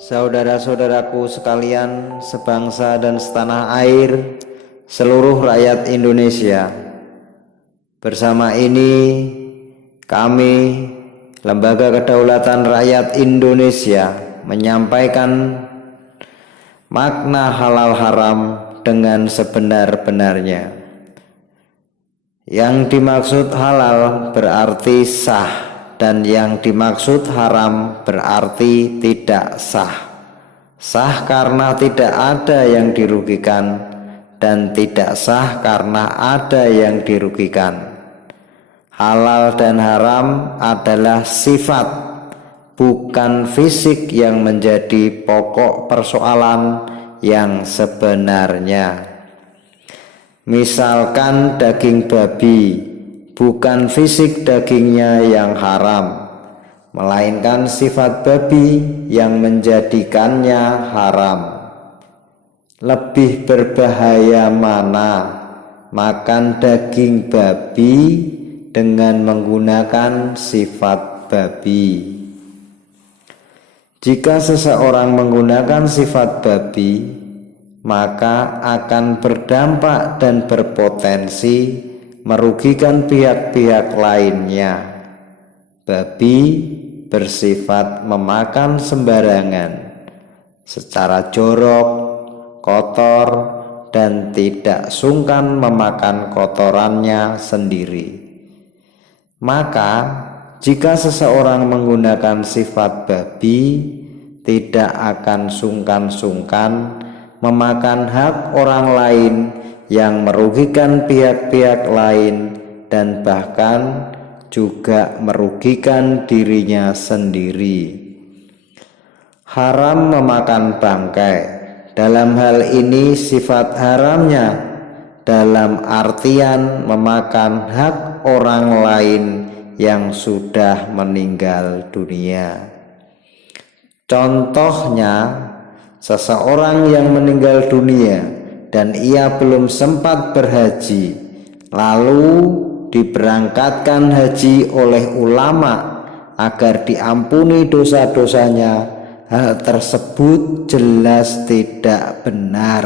Saudara-saudaraku sekalian, sebangsa dan setanah air, seluruh rakyat Indonesia. Bersama ini kami, Lembaga Kedaulatan Rakyat Indonesia, menyampaikan makna halal haram dengan sebenar-benarnya. Yang dimaksud halal berarti sah, dan yang dimaksud haram berarti tidak sah. Sah karena tidak ada yang dirugikan, dan tidak sah karena ada yang dirugikan. Halal dan haram adalah sifat, bukan fisik yang menjadi pokok persoalan yang sebenarnya. Misalkan daging babi, bukan fisik dagingnya yang haram, melainkan sifat babi yang menjadikannya haram. Lebih berbahaya mana makan daging babi dengan menggunakan sifat babi? Jika seseorang menggunakan sifat babi, maka akan berdampak dan berpotensi merugikan pihak-pihak lainnya. Babi bersifat memakan sembarangan, secara jorok, kotor, dan tidak sungkan memakan kotorannya sendiri. Maka, jika seseorang menggunakan sifat babi, tidak akan sungkan-sungkan memakan hak orang lain yang merugikan pihak-pihak lain, dan bahkan juga merugikan dirinya sendiri. Haram memakan bangkai. Dalam hal ini sifat haramnya dalam artian memakan hak orang lain yang sudah meninggal dunia. Contohnya, seseorang yang meninggal dunia dan ia belum sempat berhaji, lalu diberangkatkan haji oleh ulama agar diampuni dosa-dosanya. Hal tersebut jelas tidak benar,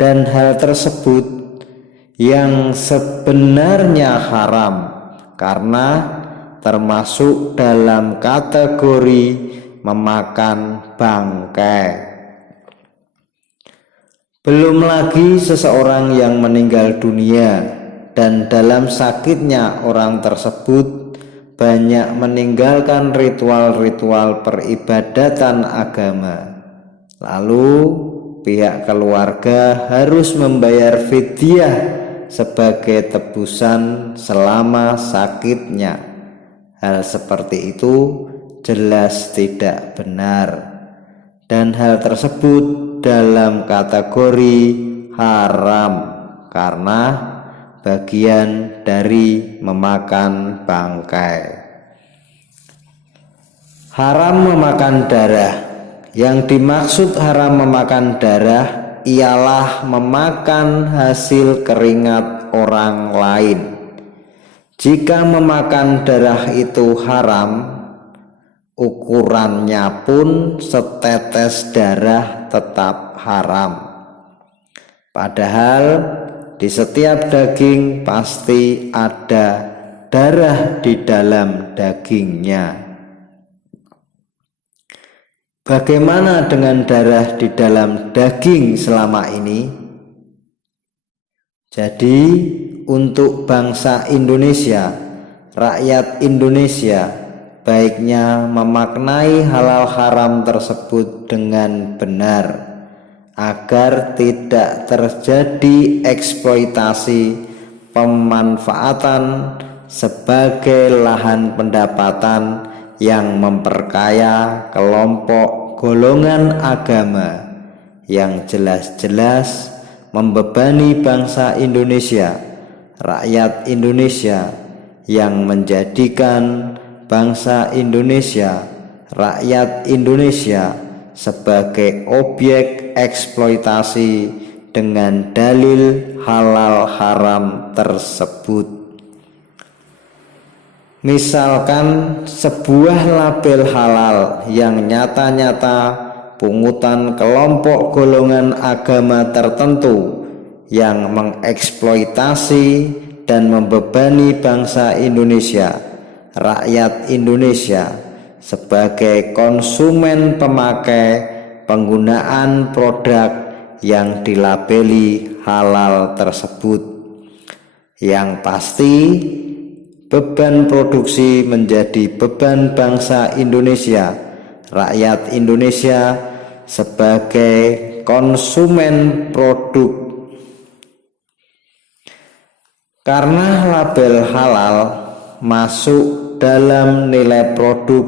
dan hal tersebut yang sebenarnya haram karena termasuk dalam kategori memakan bangkai. Belum lagi seseorang yang meninggal dunia dan dalam sakitnya orang tersebut banyak meninggalkan ritual-ritual peribadatan agama. Lalu pihak keluarga harus membayar fidyah sebagai tebusan selama sakitnya. Hal seperti itu jelas tidak benar, dan hal tersebut dalam kategori haram karena bagian dari memakan bangkai. Haram memakan darah. Yang dimaksud haram memakan darah ialah memakan hasil keringat orang lain. Jika memakan darah itu haram, ukurannya pun setetes darah tetap haram. Padahal di setiap daging pasti ada darah di dalam dagingnya. Bagaimana dengan darah di dalam daging selama ini? Jadi, untuk bangsa Indonesia, rakyat Indonesia, baiknya memaknai halal haram tersebut dengan benar, agar tidak terjadi eksploitasi pemanfaatan sebagai lahan pendapatan yang memperkaya kelompok golongan agama yang jelas-jelas membebani bangsa Indonesia, rakyat Indonesia, yang menjadikan bangsa Indonesia, rakyat Indonesia sebagai objek eksploitasi dengan dalil halal haram tersebut. Misalkan sebuah label halal yang nyata-nyata pungutan kelompok golongan agama tertentu yang mengeksploitasi dan membebani bangsa Indonesia, rakyat Indonesia sebagai konsumen pemakai penggunaan produk yang dilabeli halal tersebut. Yang pasti beban produksi menjadi beban bangsa Indonesia, rakyat Indonesia sebagai konsumen produk. Karena label halal masuk dalam nilai produk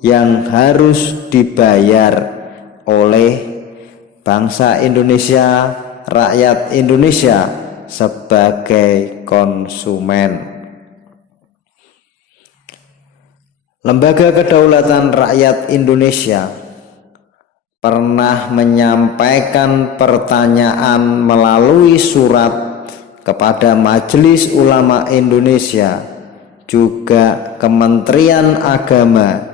yang harus dibayar oleh bangsa Indonesia, rakyat Indonesia sebagai konsumen. Lembaga Kedaulatan Rakyat Indonesia pernah menyampaikan pertanyaan melalui surat kepada Majelis Ulama Indonesia, juga Kementerian Agama,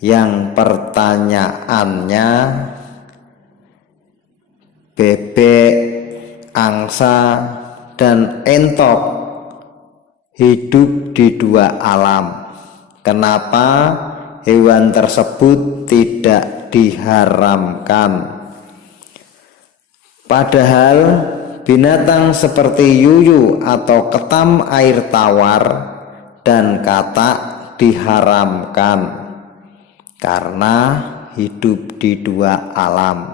yang pertanyaannya bebek, angsa, dan entok hidup di dua alam. Kenapa hewan tersebut tidak diharamkan? Padahal binatang seperti yuyu atau ketam air tawar dan katak diharamkan karena hidup di dua alam.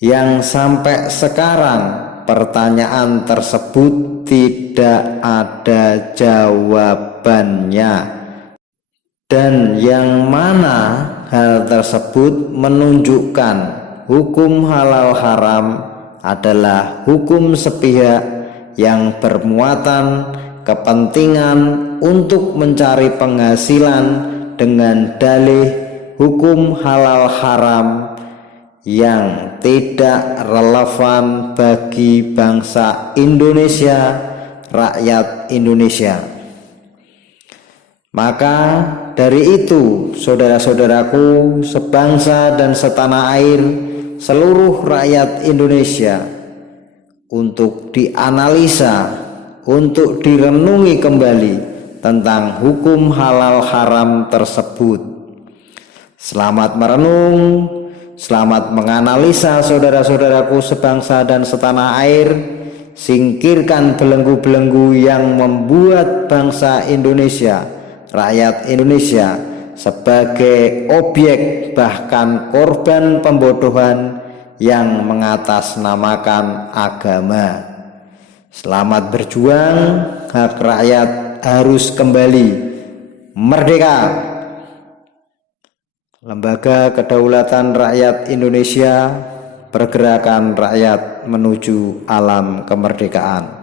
Yang sampai sekarang pertanyaan tersebut tidak ada jawabannya, dan yang mana hal tersebut menunjukkan hukum halal haram adalah hukum sepihak yang bermuatan kepentingan untuk mencari penghasilan dengan dalih hukum halal haram yang tidak relevan bagi bangsa Indonesia, rakyat Indonesia. Maka dari itu, saudara-saudaraku sebangsa dan setanah air, seluruh rakyat Indonesia, untuk dianalisa, untuk direnungi kembali tentang hukum halal haram tersebut. Selamat merenung, selamat menganalisa saudara-saudaraku sebangsa dan setanah air. Singkirkan belenggu-belenggu yang membuat bangsa Indonesia, rakyat Indonesia sebagai objek bahkan korban pembodohan yang mengatasnamakan agama. Selamat berjuang, hak rakyat harus kembali merdeka. Lembaga Kedaulatan Rakyat Indonesia, pergerakan rakyat menuju alam kemerdekaan.